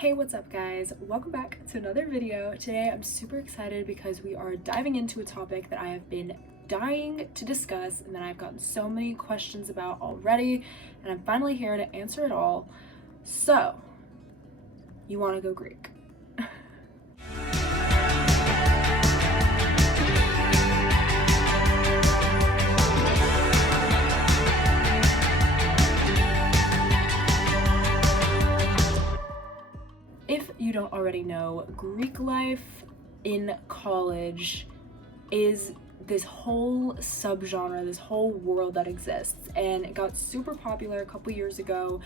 Hey, what's up guys? Welcome back to another video. Today I'm super excited because we are diving into a topic that I have been dying to discuss and that I've gotten so many questions about already, and I'm finally here to answer it all. So, you want to go Greek? If you don't already know, Greek life in college is this whole subgenre, this whole world that exists, and it got super popular a couple years ago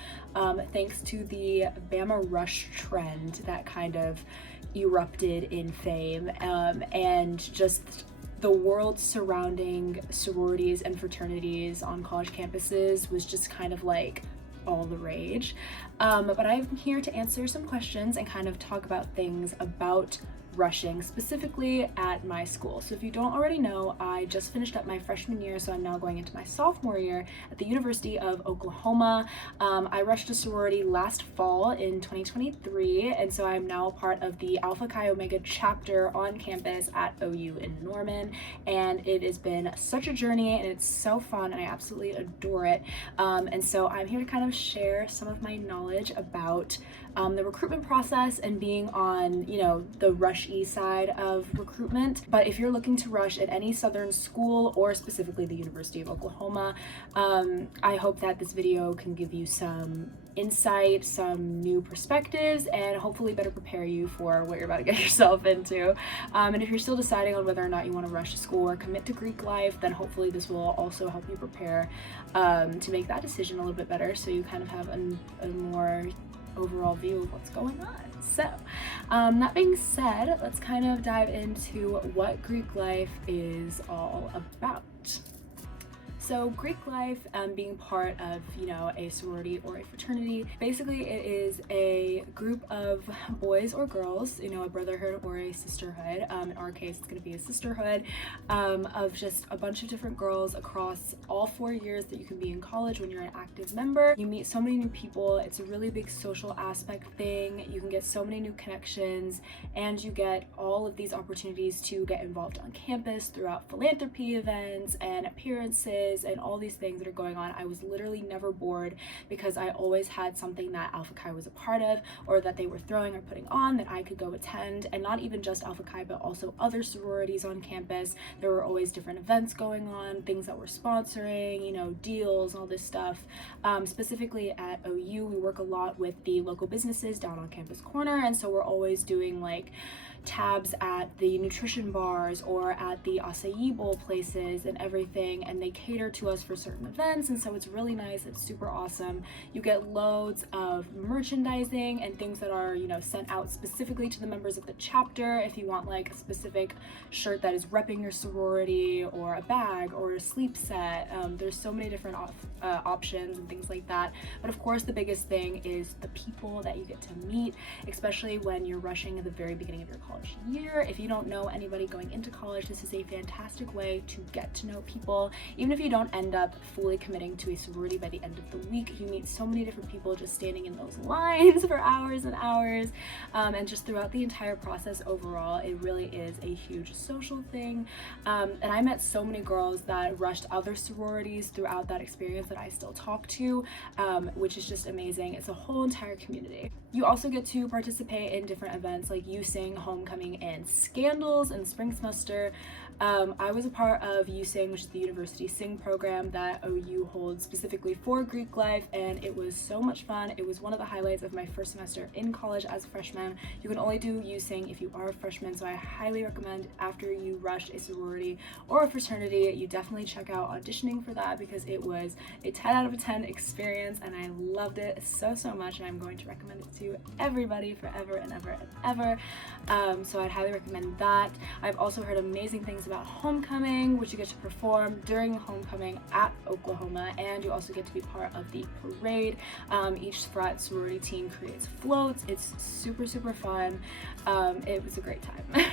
thanks to the Bama Rush trend that kind of erupted in fame, and just the world surrounding sororities and fraternities on college campuses was just kind of like all the rage. But I'm here to answer some questions and kind of talk about things about rushing specifically at my school. So if you don't already know, I just finished up my freshman year, so I'm now going into my sophomore year at the University of Oklahoma. I rushed a sorority last fall in 2023, and so I'm now a part of the Alpha Chi Omega chapter on campus at OU in Norman, and it has been such a journey and it's so fun and I absolutely adore it. And so I'm here to kind of share some of my knowledge about the recruitment process and being on, the rush-y side of recruitment. But if you're looking to rush at any Southern school or specifically the University of Oklahoma, I hope that this video can give you some insight, some new perspectives, and hopefully better prepare you for what you're about to get yourself into. And if you're still deciding on whether or not you want to rush to school or commit to Greek life, then hopefully this will also help you prepare to make that decision a little bit better, so you kind of have a more overall view of what's going on. So that being said, let's kind of dive into what Greek life is all about. So Greek life, being part of, a sorority or a fraternity, basically it is a group of boys or girls, a brotherhood or a sisterhood. In our case, it's going to be a sisterhood of just a bunch of different girls across all 4 years that you can be in college when you're an active member. You meet so many new people. It's a really big social aspect thing. You can get so many new connections, and you get all of these opportunities to get involved on campus throughout philanthropy events and appearances and all these things that are going on. I was literally never bored because I always had something that Alpha Chi was a part of, or that they were throwing or putting on, that I could go attend. And not even just Alpha Chi, but also other sororities on campus. There were always different events going on, things that we're sponsoring, deals and all this stuff. Specifically at OU, we work a lot with the local businesses down on Campus Corner, and so we're always doing like tabs at the nutrition bars or at the acai bowl places and everything, and they cater to us for certain events, and so it's really nice. It's super awesome. You get loads of merchandising and things that are sent out specifically to the members of the chapter. If you want like a specific shirt that is repping your sorority, or a bag, or a sleep set, there's so many different options and things like that. But of course the biggest thing is the people that you get to meet, especially when you're rushing at the very beginning of your college year. If you don't know anybody going into college, this is a fantastic way to get to know people. Even if you don't end up fully committing to a sorority by the end of the week, you meet so many different people just standing in those lines for hours and hours, and just throughout the entire process overall, it really is a huge social thing. And I met so many girls that rushed other sororities throughout that experience that I still talk to, which is just amazing. It's a whole entire community. You also get to participate in different events like USing, homecoming, and scandals in spring semester. I was a part of USing, which is the University Sing program that OU holds specifically for Greek life, and it was so much fun. It was one of the highlights of my first semester in college as a freshman. You can only do USing if you are a freshman, so I highly recommend after you rush a sorority or a fraternity, you definitely check out auditioning for that, because it was a 10 out of 10 experience and I loved it so much, and I'm going to recommend it to everybody forever and ever and ever. So I'd highly recommend that. I've also heard amazing things about homecoming, which you get to perform during homecoming at Oklahoma, and you also get to be part of the parade. Each frat sorority team creates floats. It's super fun. It was a great time.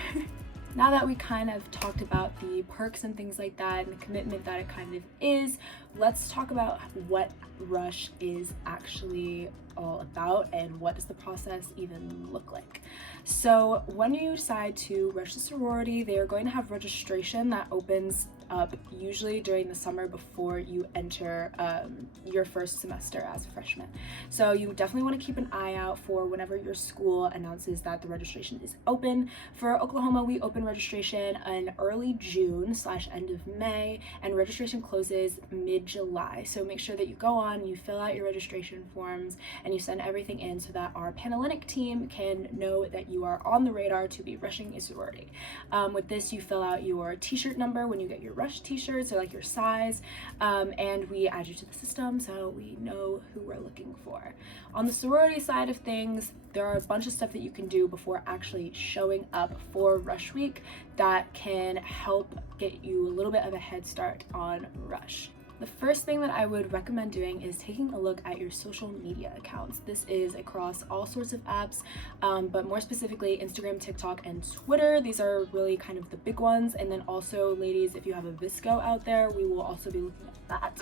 now that we kind of talked about the perks and things like that and the commitment that it kind of is, let's talk about what Rush is actually all about and what does the process even look like. So when you decide to rush the sorority, they are going to have registration that opens up usually during the summer before you enter your first semester as a freshman. So you definitely want to keep an eye out for whenever your school announces that the registration is open. For Oklahoma, we open registration in early June / end of May, and registration closes mid-July. So make sure that you go on, you fill out your registration forms, and you send everything in so that our Panhellenic team can know that you are on the radar to be rushing a sorority. With this, you fill out your t-shirt number when you get your Rush t-shirt, so like your size, and we add you to the system so we know who we're looking for. On the sorority side of things, there are a bunch of stuff that you can do before actually showing up for Rush Week that can help get you a little bit of a head start on Rush. The first thing that I would recommend doing is taking a look at your social media accounts. This is across all sorts of apps, but more specifically Instagram, TikTok, and Twitter. These are really kind of the big ones. And then also, ladies, if you have a Visco out there, we will also be looking at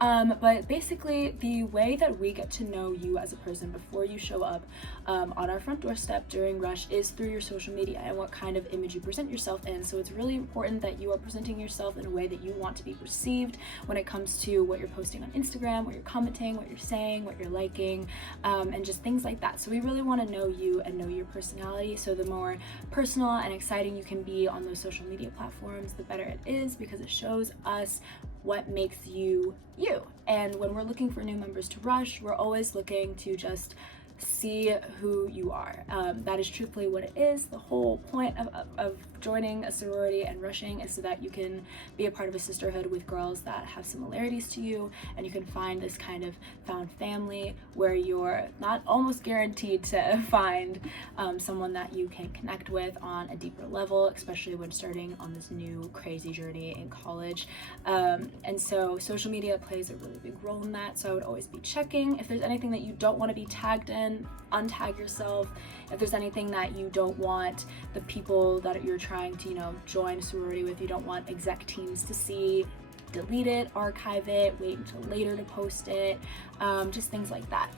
that. But basically, the way that we get to know you as a person before you show up on our front doorstep during Rush is through your social media and what kind of image you present yourself in. So it's really important that you are presenting yourself in a way that you want to be perceived when it comes to what you're posting on Instagram, what you're commenting, what you're saying, what you're liking, and just things like that. So we really want to know you and know your personality. So the more personal and exciting you can be on those social media platforms, the better it is, because it shows us what makes you you. And when we're looking for new members to Rush, we're always looking to just see who you are. That is truthfully what it is. The whole point of joining a sorority and rushing is so that you can be a part of a sisterhood with girls that have similarities to you, and you can find this kind of found family where you're not almost guaranteed to find someone that you can connect with on a deeper level, especially when starting on this new crazy journey in college. And so social media plays a really big role in that. So I would always be checking. If there's anything that you don't want to be tagged in, untag yourself. If there's anything that you don't want the people that you're trying to, join a sorority with, you don't want exec teams to see, delete it, archive it, wait until later to post it, just things like that.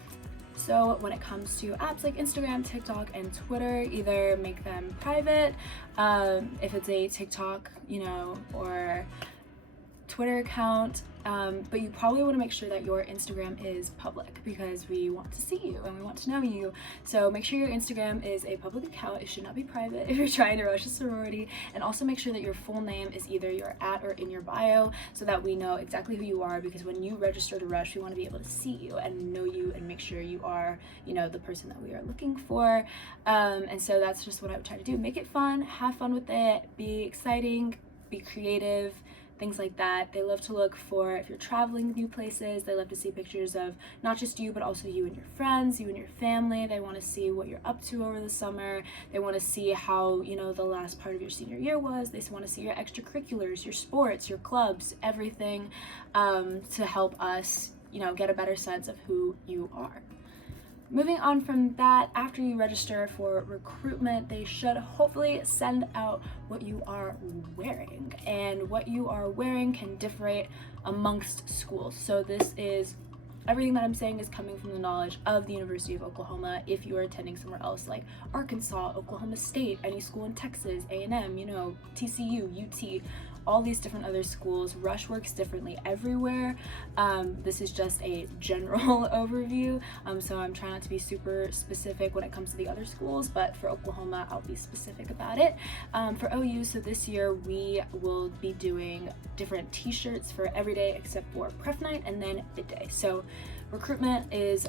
So when it comes to apps like Instagram, TikTok, and Twitter, either make them private, if it's a TikTok, or Twitter account, but you probably want to make sure that your Instagram is public, because we want to see you and we want to know you. So make sure your Instagram is a public account. It should not be private if you're trying to rush a sorority. And also make sure that your full name is either your @ or in your bio, so that we know exactly who you are, because when you register to Rush, we want to be able to see you and know you and make sure you are, the person that we are looking for. And so that's just what I would try to do. Make it fun, have fun with it, be exciting, be creative, things like that. They love to look for, if you're traveling new places, they love to see pictures of not just you, but also you and your friends, you and your family. They want to see what you're up to over the summer. They want to see how, the last part of your senior year was. They want to see your extracurriculars, your sports, your clubs, everything, to help us, get a better sense of who you are. Moving on from that, after you register for recruitment, they should hopefully send out what you are wearing. And what you are wearing can differ amongst schools. So this is, everything that I'm saying is coming from the knowledge of the University of Oklahoma. If you are attending somewhere else like Arkansas, Oklahoma State, any school in Texas, A&M, TCU, UT, all these different other schools, Rush works differently everywhere. This is just a general overview, so I'm trying not to be super specific when it comes to the other schools, but for Oklahoma, I'll be specific about it. For OU, so this year we will be doing different t-shirts for every day except for pref night and then midday. So recruitment is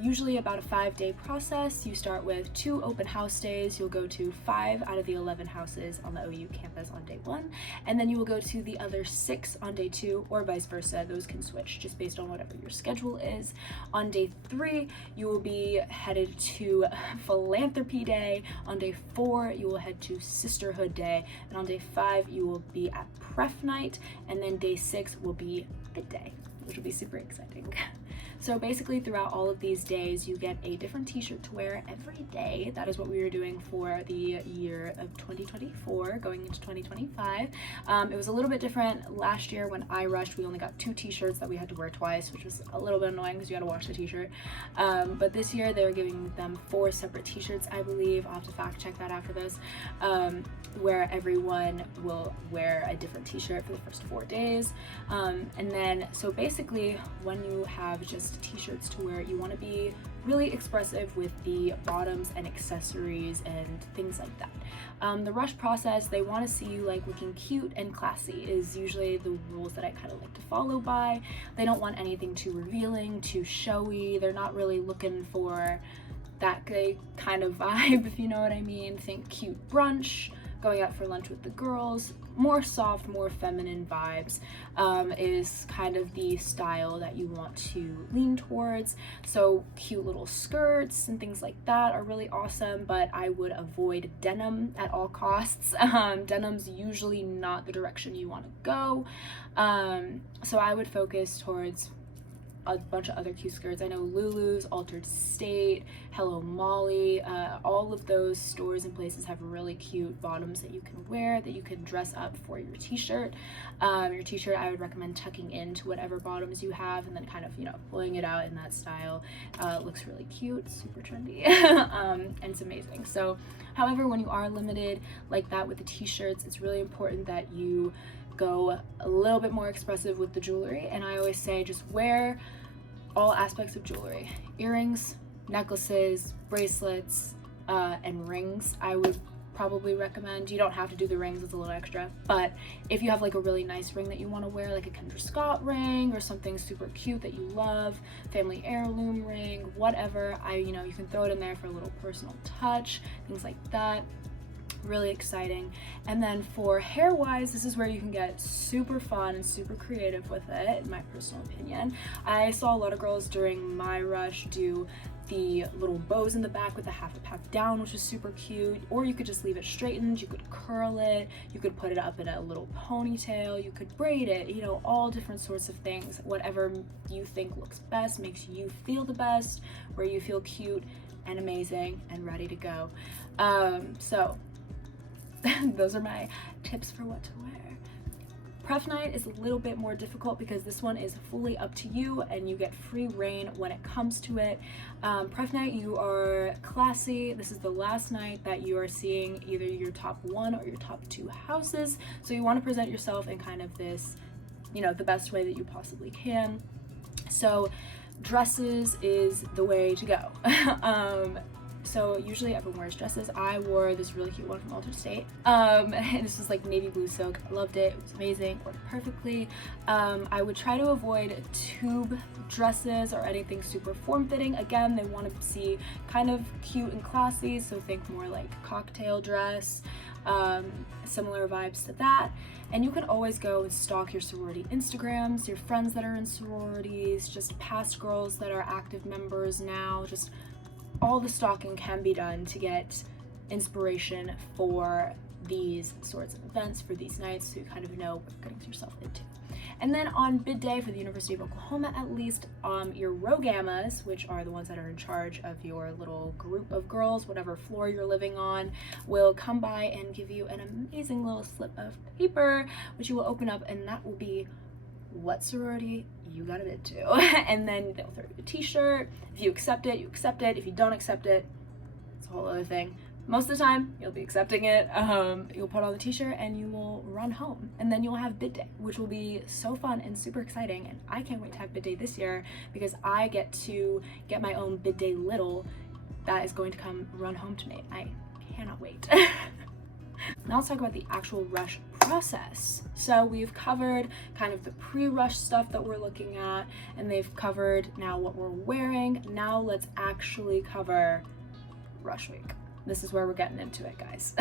usually about a 5-day process. You start with 2 open house days. You'll go to 5 out of the 11 houses on the OU campus on day 1, and then you will go to the other 6 on day 2, or vice versa. Those can switch just based on whatever your schedule is. On day 3, you will be headed to Philanthropy Day. On day 4, you will head to Sisterhood Day, and on day 5, you will be at pref night, and then day 6 will be midday, which will be super exciting. So basically throughout all of these days, you get a different t-shirt to wear every day. That is what we were doing for the year of 2024 going into 2025. It was a little bit different last year. When I rushed, we only got 2 t-shirts that we had to wear twice, which was a little bit annoying because you had to wash the t-shirt. But this year they were giving them 4 separate t-shirts, I believe. I'll have to fact check that after this, where everyone will wear a different t-shirt for the first 4 days. And then, so basically when you have just t-shirts to wear, you want to be really expressive with the bottoms and accessories and things like that. The rush process, they want to see you like looking cute and classy is usually the rules that I kind of like to follow by. They don't want anything too revealing, too showy. They're not really looking for that kind of vibe, if you know what I mean. Think cute brunch, going out for lunch with the girls. More soft, more feminine vibes is kind of the style that you want to lean towards. So cute little skirts and things like that are really awesome, but I would avoid denim at all costs. Denim's usually not the direction you want to go. So I would focus towards a bunch of other cute skirts. I know Lulu's, Altered State, Hello Molly, all of those stores and places have really cute bottoms that you can wear, that you can dress up for your t-shirt. Your t-shirt, I would recommend tucking into whatever bottoms you have and then kind of, you know, pulling it out in that style. It looks really cute, super trendy, and it's amazing. So, however, when you are limited like that with the t-shirts, it's really important that you go a little bit more expressive with the jewelry. And I always say just wear all aspects of jewelry: earrings, necklaces, bracelets, and rings. I would probably recommend. You don't have to do the rings, it's a little extra, but if you have like a really nice ring that you want to wear, like a Kendra Scott ring or something super cute that you love, family heirloom ring, whatever, you know, you can throw it in there for a little personal touch, things like that. Really exciting. And then for hair wise, this is where you can get super fun and super creative with it, in my personal opinion. I saw a lot of girls during my rush do the little bows in the back with a half a pack down, which is super cute. Or you could just leave it straightened, you could curl it, you could put it up in a little ponytail, you could braid it, you know, all different sorts of things. Whatever you think looks best, makes you feel the best, where you feel cute and amazing and ready to go. So those are my tips for what to wear. Pref night is a little bit more difficult because this one is fully up to you and you get free reign when it comes to it. Pref night, you are classy. This is the last night that you are seeing either your top 1 or your top 2 houses. So you want to present yourself in kind of this, you know, the best way that you possibly can. So dresses is the way to go. So usually everyone wears dresses. I wore this really cute one from Altered State. And this was like navy blue silk. I loved it. It was amazing. Worked perfectly. I would try to avoid tube dresses or anything super form-fitting. Again, they want to see kind of cute and classy, so think more like cocktail dress, similar vibes to that. And you can always go and stalk your sorority Instagrams, your friends that are in sororities, just past girls that are active members now. Just all the stalking can be done to get inspiration for these sorts of events, for these nights, so you kind of know what you're getting yourself into. And then on bid day for the University of Oklahoma, at least, your rogammas, which are the ones that are in charge of your little group of girls, whatever floor you're living on, will come by and give you an amazing little slip of paper, which you will open up, and that will be what sorority you got a bid to. And then they'll throw you a t-shirt. If you accept it, you accept it. If you don't accept it, it's a whole other thing. Most of the time, you'll be accepting it. You'll put on the t-shirt and you will run home. And then you'll have bid day, which will be so fun and super exciting. And I can't wait to have bid day this year because I get to get my own bid day little that is going to come run home to me. I cannot wait. Now let's talk about the actual rush process. So we've covered kind of the pre-rush stuff that we're looking at, and they've covered now what we're wearing. Now let's actually cover rush week. This is where we're getting into it, guys.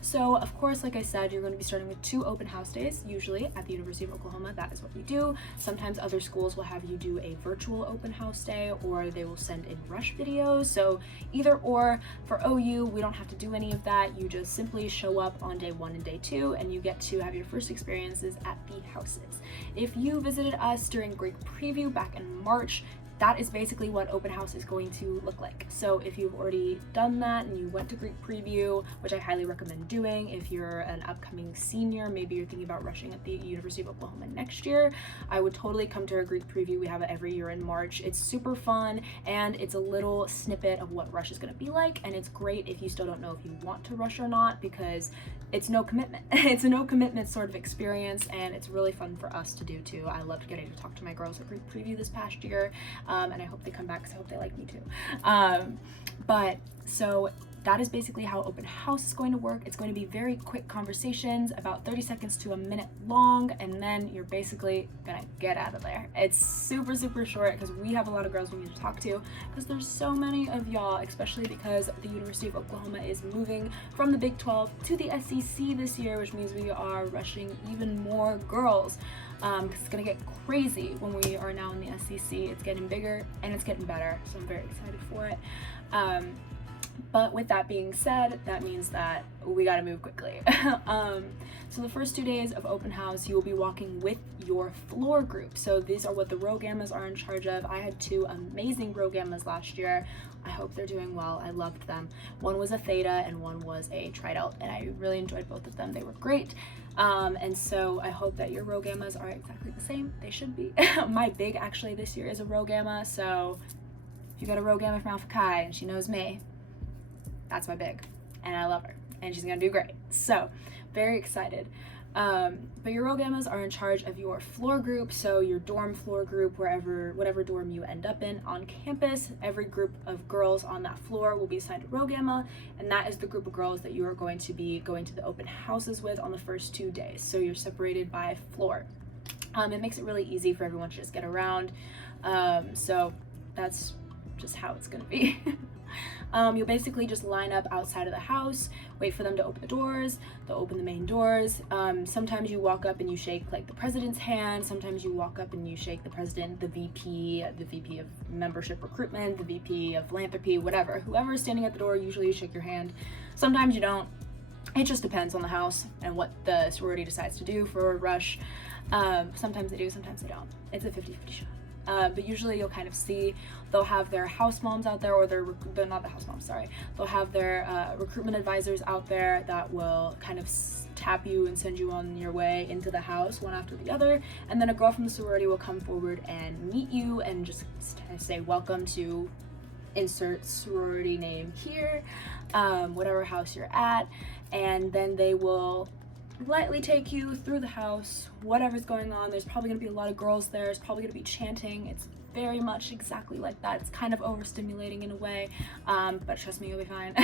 So of course, like I said, you're going to be starting with 2 open house days, usually at the University of Oklahoma. That is what we do. Sometimes other schools will have you do a virtual open house day, or they will send in rush videos. So either or. For OU, we don't have to do any of that. You just simply show up on day 1 and day 2, and you get to have your first experiences at the houses. If you visited us during Greek Preview back in March, that is basically what open house is going to look like. So if you've already done that and you went to Greek Preview, which I highly recommend doing if you're an upcoming senior, maybe you're thinking about rushing at the University of Oklahoma next year, I would totally come to our Greek Preview. We have it every year in March. It's super fun, and it's a little snippet of what rush is going to be like, and it's great if you still don't know if you want to rush or not, because it's no commitment. It's a no commitment sort of experience, and it's really fun for us to do too. I loved getting to talk to my girls at Greek Preview this past year, and I hope they come back because I hope they like me too. But so that is basically how open house is going to work. It's going to be very quick conversations, about 30 seconds to a minute long, and then you're basically gonna get out of there. It's super, super short because we have a lot of girls we need to talk to, because there's so many of y'all, especially because the University of Oklahoma is moving from the Big 12 to the SEC this year, which means we are rushing even more girls. Because it's gonna get crazy when we are now in the SEC. It's getting bigger and it's getting better, so I'm very excited for it. But with that being said, that means that we gotta move quickly. So the first 2 days of open house, you will be walking with your floor group. So these are what the row gammas are in charge of. I had 2 amazing row gammas last year. I hope they're doing well. I loved them. One was a theta and one was a tridelt, and I really enjoyed both of them. They were great. And so I hope that your row gammas are exactly the same. They should be. My big actually this year is a row gamma, so if you got a row gamma from Alpha Chi and she knows me, that's my big, and I love her, and she's gonna do great. So very excited. But your row gammas are in charge of your floor group, so your dorm floor group, whatever dorm you end up in on campus. Every group of girls on that floor will be assigned a row gamma, and that is the group of girls that you are going to be going to the open houses with on the first 2 days. So you're separated by floor. It makes it really easy for everyone to just get around. So that's just how it's gonna be. You'll basically just line up outside of the house, wait for them to open the doors. They'll open the main doors. Sometimes you walk up and you shake like the president's hand. Sometimes you walk up and you shake the president, the VP of membership recruitment, the VP of philanthropy, whatever. Whoever is standing at the door, usually you shake your hand. Sometimes you don't. It just depends on the house and what the sorority decides to do for a rush. Sometimes they do, sometimes they don't. It's a 50-50 shot. But usually you'll kind of see they'll have their house moms out there, or they're not the house moms, sorry. They'll have their recruitment advisors out there that will kind of tap you and send you on your way into the house one after the other. And then a girl from the sorority will come forward and meet you and just say, welcome to insert sorority name here, whatever house you're at. And then they will lightly take you through the house, whatever's going on. There's probably gonna be a lot of girls there. There's probably gonna be chanting. It's very much exactly like that. It's kind of overstimulating in a way, but trust me, you'll be fine.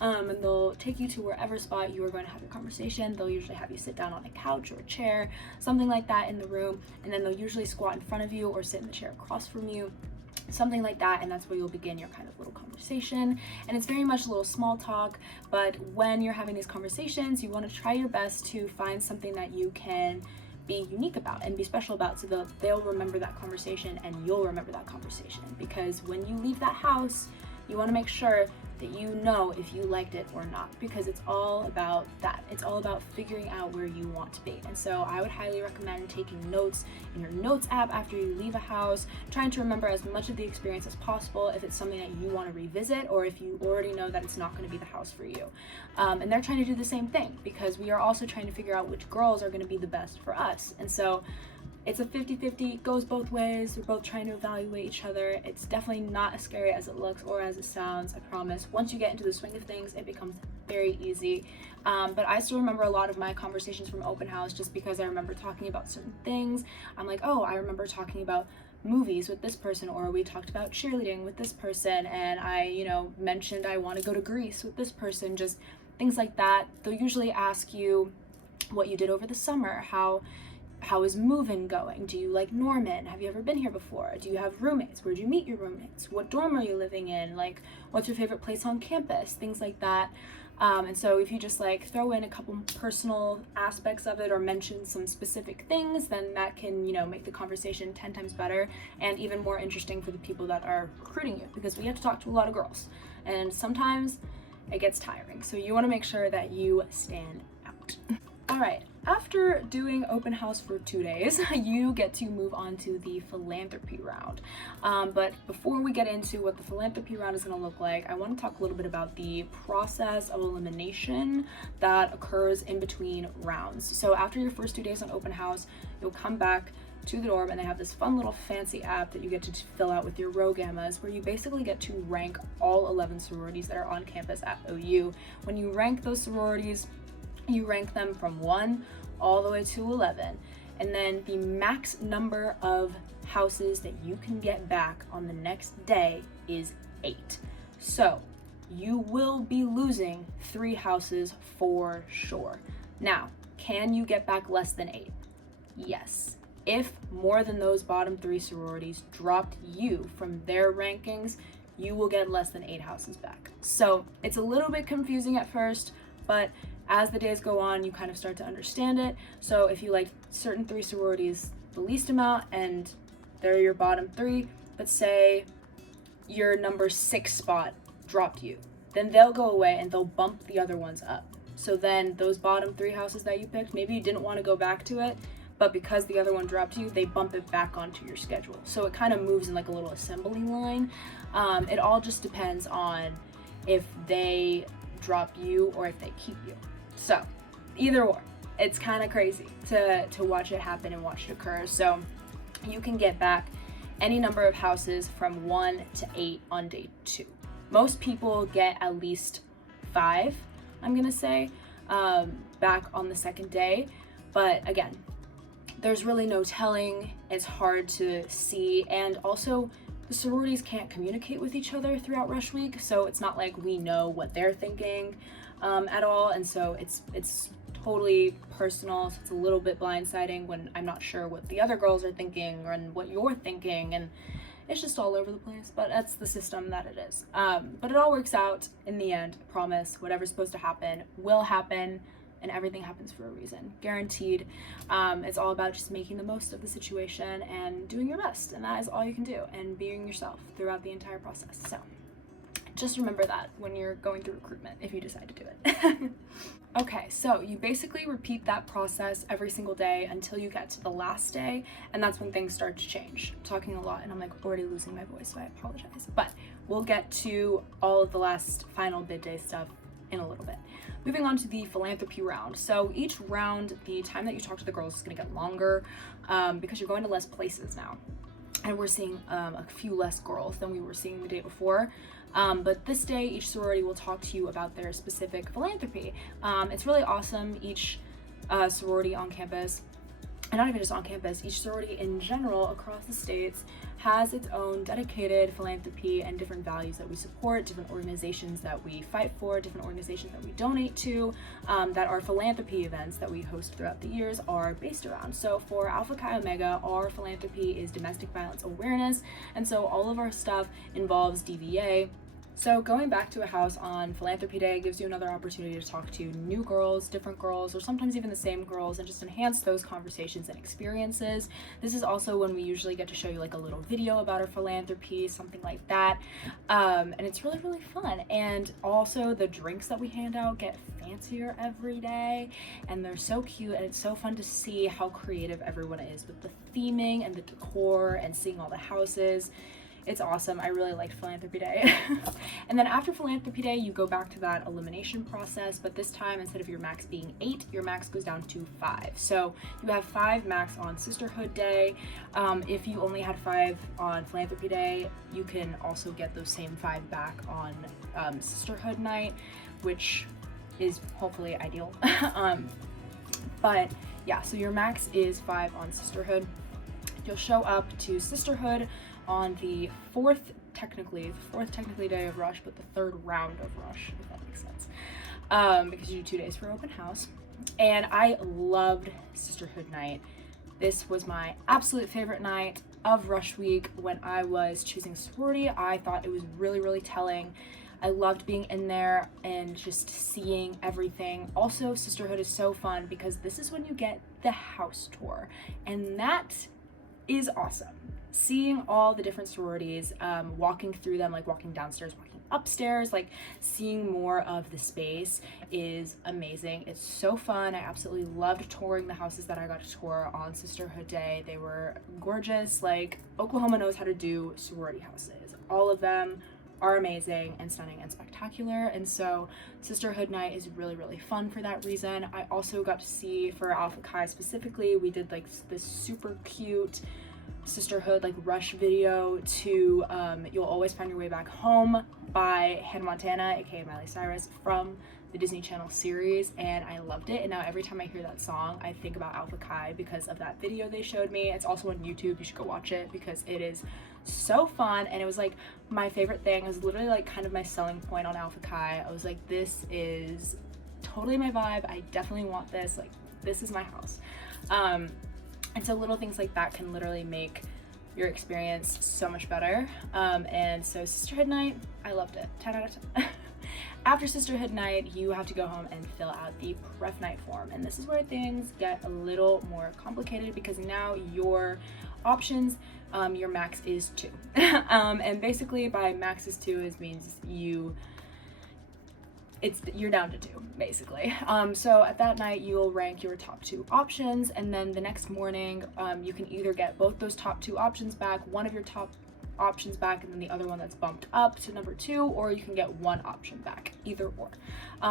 And they'll take you to wherever spot you are going to have your conversation. They'll usually have you sit down on a couch or a chair, something like that in the room, and then they'll usually squat in front of you or sit in the chair across from you, something like that, and that's where you'll begin your kind of little conversation. And it's very much a little small talk, but when you're having these conversations, you want to try your best to find something that you can be unique about and be special about, so they'll remember that conversation and you'll remember that conversation. Because when you leave that house, you want to make sure that you know if you liked it or not, because it's all about that. It's all about figuring out where you want to be. And so I would highly recommend taking notes in your notes app after you leave a house, trying to remember as much of the experience as possible if it's something that you want to revisit, or if you already know that it's not going to be the house for you. And they're trying to do the same thing, because we are also trying to figure out which girls are going to be the best for us. And so it's a 50-50, goes both ways. We're both trying to evaluate each other. It's definitely not as scary as it looks or as it sounds, I promise. Once you get into the swing of things, it becomes very easy. But I still remember a lot of my conversations from open house, just because I remember talking about certain things. I'm like, oh, I remember talking about movies with this person, or we talked about cheerleading with this person, and I, mentioned I want to go to Greece with this person, just things like that. They'll usually ask you what you did over the summer, how is moving going? Do you like Norman? Have you ever been here before? Do you have roommates? Where'd you meet your roommates? What dorm are you living in? Like, what's your favorite place on campus? Things like that. And so if you just like throw in a couple personal aspects of it or mention some specific things, then that can, make the conversation 10 times better and even more interesting for the people that are recruiting you, because we have to talk to a lot of girls and sometimes it gets tiring. So you want to make sure that you stand out. All right, after doing open house for 2 days, you get to move on to the philanthropy round. But before we get into what the philanthropy round is going to look like, I want to talk a little bit about the process of elimination that occurs in between rounds. So after your first 2 days on open house, you'll come back to the dorm and they have this fun little fancy app that you get to fill out with your row gammas, where you basically get to rank all 11 sororities that are on campus at OU. When you rank those sororities, you rank them from 1 all the way to 11, and then the max number of houses that you can get back on the next day is 8. So you will be losing 3 houses for sure. Now, can you get back less than 8? Yes. If more than those bottom 3 sororities dropped you from their rankings, you will get less than 8 houses back. So it's a little bit confusing at first, but as the days go on, you kind of start to understand it. So if you like certain 3 sororities the least amount and they're your bottom 3, but say your number 6 spot dropped you, then they'll go away and they'll bump the other ones up. So then those bottom 3 houses that you picked, maybe you didn't want to go back to it, but because the other one dropped you, they bump it back onto your schedule. So it kind of moves in like a little assembly line. It all just depends on if they drop you or if they keep you. So either or, it's kind of crazy to watch it happen and watch it occur. So you can get back any number of houses from 1 to 8 on day 2. Most people get at least 5, I'm gonna say, back on the second day. But again, there's really no telling. It's hard to see, and also the sororities can't communicate with each other throughout rush week, so it's not like we know what they're thinking at all, and so it's totally personal. So it's a little bit blindsiding when I'm not sure what the other girls are thinking and what you're thinking, and it's just all over the place, but that's the system that it is. But it all works out in the end, I promise. Whatever's supposed to happen will happen, and everything happens for a reason, guaranteed. It's all about just making the most of the situation and doing your best, and that is all you can do, and being yourself throughout the entire process. So just remember that when you're going through recruitment, if you decide to do it. Okay, so you basically repeat that process every single day until you get to the last day, and that's when things start to change. I'm talking a lot and I'm like already losing my voice, so I apologize. But we'll get to all of the last final bid day stuff in a little bit. Moving on to the philanthropy round. So each round, the time that you talk to the girls is gonna get longer because you're going to less places now. And we're seeing a few less girls than we were seeing the day before. But this day, each sorority will talk to you about their specific philanthropy. It's really awesome. Each sorority on campus, and not even just on campus, each sorority in general across the states has its own dedicated philanthropy and different values that we support, different organizations that we fight for, different organizations that we donate to, that our philanthropy events that we host throughout the years are based around. So for Alpha Chi Omega, our philanthropy is domestic violence awareness, and so all of our stuff involves DVA. So going back to a house on Philanthropy Day gives you another opportunity to talk to new girls, different girls, or sometimes even the same girls, and just enhance those conversations and experiences. This is also when we usually get to show you like a little video about our philanthropy, something like that. And it's really, really fun. And also the drinks that we hand out get fancier every day, and they're so cute, and it's so fun to see how creative everyone is with the theming and the decor and seeing all the houses. It's awesome. I really liked Philanthropy Day. And then after Philanthropy Day, you go back to that elimination process, but this time, instead of your max being 8, your max goes down to 5. So you have 5 max on Sisterhood Day. If you only had 5 on Philanthropy Day, you can also get those same 5 back on Sisterhood Night, which is hopefully ideal. But yeah, so your max is 5 on Sisterhood. You'll show up to Sisterhood on the fourth technically day of Rush, but the 3rd round of Rush, if that makes sense, because you do 2 days for open house. And I loved Sisterhood Night. This was my absolute favorite night of Rush Week. When I was choosing sorority, I thought it was really, really telling I loved being in there and just seeing everything. Also, sisterhood is so fun because this is when you get the house tour, and that is awesome. Seeing all the different sororities, walking through them, like walking downstairs, walking upstairs, like seeing more of the space is amazing. It's so fun. I absolutely loved touring the houses that I got to tour on Sisterhood Day. They were gorgeous. Like, Oklahoma knows how to do sorority houses. All of them are amazing and stunning and spectacular, and so Sisterhood Night is really, really fun for that reason. I also got to see, for Alpha Chi specifically, we did like this super cute Sisterhood like Rush video to You'll Always Find Your Way Back Home by Hannah Montana, aka Miley Cyrus, from the Disney Channel series, and I loved it. And now every time I hear that song, I think about Alpha Chi because of that video they showed me. It's also on YouTube. You should go watch it because it is so fun, and it was like my favorite thing. It was literally like kind of my selling point on Alpha Chi. I was like, this is totally my vibe. I definitely want this. Like, this is my house. And so little things like that can literally make your experience so much better. And so Sisterhood Night, I loved it. 10 out of 10. After Sisterhood Night, you have to go home and fill out the Pref Night form. And this is where things get a little more complicated because now your options, your max is 2. And basically by max is 2 means you're down to 2, basically. So at that night, you'll rank your top 2 options, and then the next morning, you can either get both those top 2 options back, one of your top options back, and then the other one that's bumped up to number 2, or you can get one option back, either or.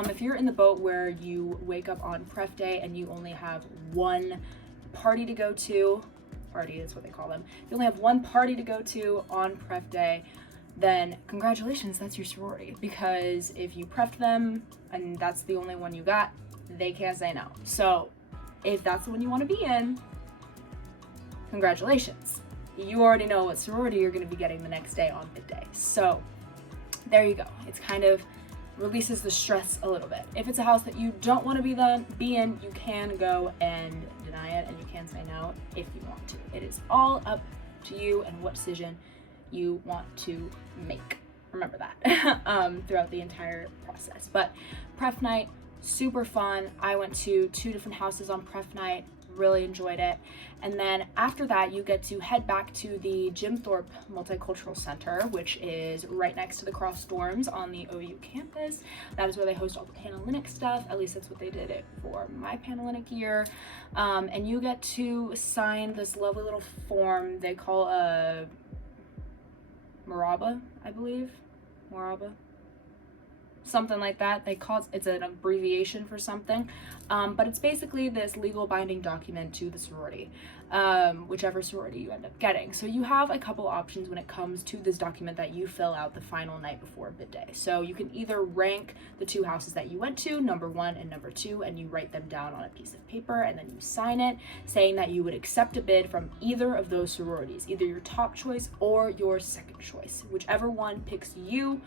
If you're in the boat where you wake up on Pref Day and you only have one party to go to, party is what they call them, you only have one party to go to on Pref Day, then congratulations, that's your sorority. Because if you prepped them and that's the only one you got, they can't say no. So if that's the one you want to be in, congratulations. You already know what sorority you're going to be getting the next day on bid day. So there you go. It's kind of releases the stress a little bit. If it's a house that you don't want to be in, you can go and deny it, and you can say no if you want to. It is all up to you and what decision you want to make. Remember that throughout the entire process. But Pref Night, super fun. I went to 2 different houses on Pref Night, really enjoyed it. And then after that, you get to head back to the Jim Thorpe Multicultural Center, which is right next to the Cross Dorms on the OU campus. That is where they host all the Panhellenic stuff. At least that's what they did it for my Panhellenic year. And you get to sign this lovely little form they call a Maraba, I believe. Maraba, something like that. They call it's an abbreviation for something, but it's basically this legal binding document to the sorority, whichever sorority you end up getting. So you have a couple options when it comes to this document that you fill out the final night before bid day. So you can either rank the 2 houses that you went to, number 1 and number 2, and you write them down on a piece of paper, and then you sign it saying that you would accept a bid from either of those sororities, either your top choice or your second choice. Whichever one picks you,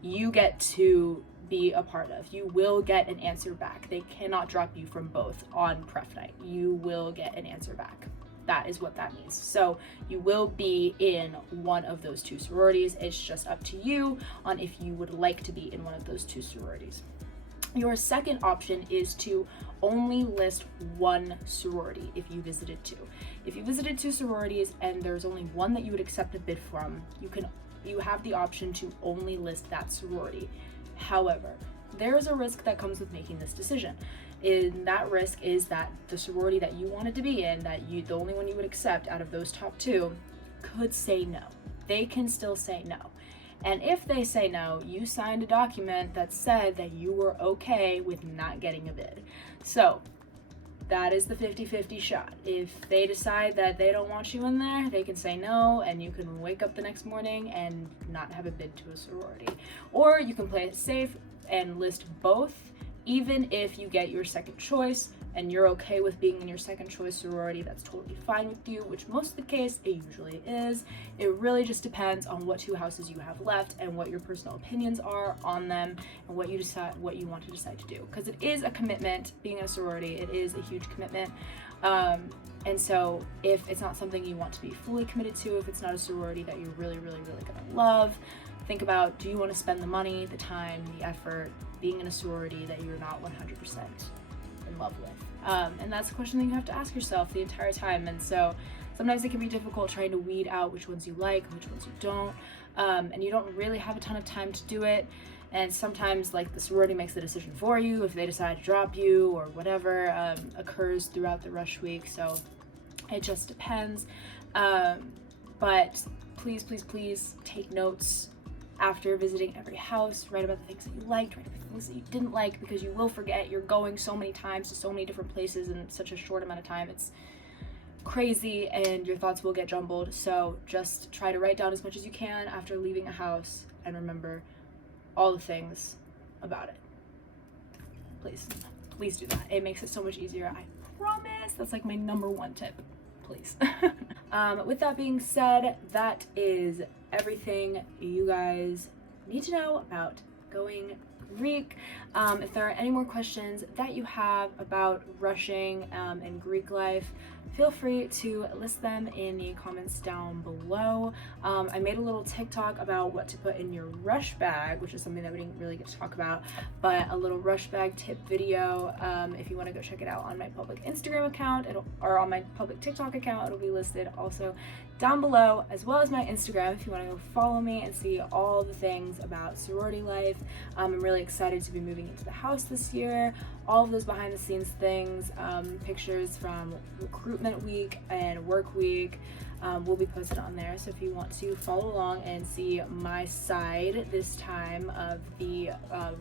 you get to be a part of. You will get an answer back. They cannot drop you from both on Pref Night. You will get an answer back. That is what that means. So you will be in one of those 2 sororities. It's just up to you on if you would like to be in one of those 2 sororities. Your second option is to only list one sorority if you visited 2. If you visited 2 sororities and there's only one that you would accept a bid from, you have the option to only list that sorority. However, there is a risk that comes with making this decision. And that risk is that the sorority that you wanted to be in, the only one you would accept out of those top 2, could say no. They can still say no. And if they say no, you signed a document that said that you were okay with not getting a bid. So that is the 50-50 shot. If they decide that they don't want you in there, they can say no, and you can wake up the next morning and not have a bid to a sorority. Or you can play it safe and list both, even if you get your second choice and you're okay with being in your second choice sorority. That's totally fine with you, which most of the case it usually is. It really just depends on what 2 houses you have left and what your personal opinions are on them and what you want to decide to do, because it is a commitment. Being in a sorority, it is a huge commitment. And so if it's not something you want to be fully committed to, if it's not a sorority that you're really, really, really gonna love, think about, do you want to spend the money, the time, the effort being in a sorority that you're not 100% in love with? And that's a question that you have to ask yourself the entire time. And so sometimes it can be difficult trying to weed out which ones you like and which ones you don't, and you don't really have a ton of time to do it. And sometimes, like, the sorority makes the decision for you if they decide to drop you or whatever occurs throughout the rush week. So it just depends. But please, please, please take notes after visiting every house. Write about the things that you liked, write about the things that you didn't like, because you will forget. You're going so many times to so many different places in such a short amount of time. It's crazy, and your thoughts will get jumbled. So just try to write down as much as you can after leaving a house, and remember all the things about it. Please do that. It makes it so much easier, I promise. That's like my number one tip. Please. With that being said, that is everything you guys need to know about going Greek. If there are any more questions that you have about rushing and Greek life, feel free to list them in the comments down below. I made a little TikTok about what to put in your rush bag, which is something that we didn't really get to talk about, but a little rush bag tip video. If you want to go check it out on my public Instagram account, or on my public TikTok account, it'll be listed also down below, as well as my Instagram if you want to go follow me and see all the things about sorority life. I'm really excited to be moving into the house this year. All of those behind the scenes things, pictures from recruitment week and work week will be posted on there. So if you want to follow along and see my side this time of the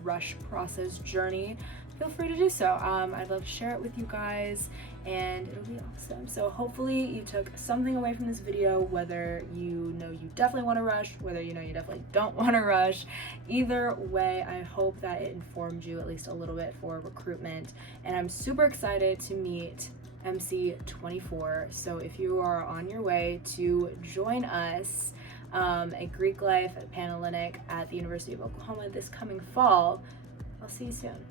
rush process journey, feel free to do so. I'd love to share it with you guys, and it'll be awesome. So hopefully you took something away from this video, whether you know you definitely want to rush, whether you know you definitely don't want to rush. Either way, I hope that it informed you at least a little bit for recruitment, and I'm super excited to meet MC24. So if you are on your way to join us at Greek Life at Panhellenic at the University of Oklahoma this coming fall, I'll see you soon.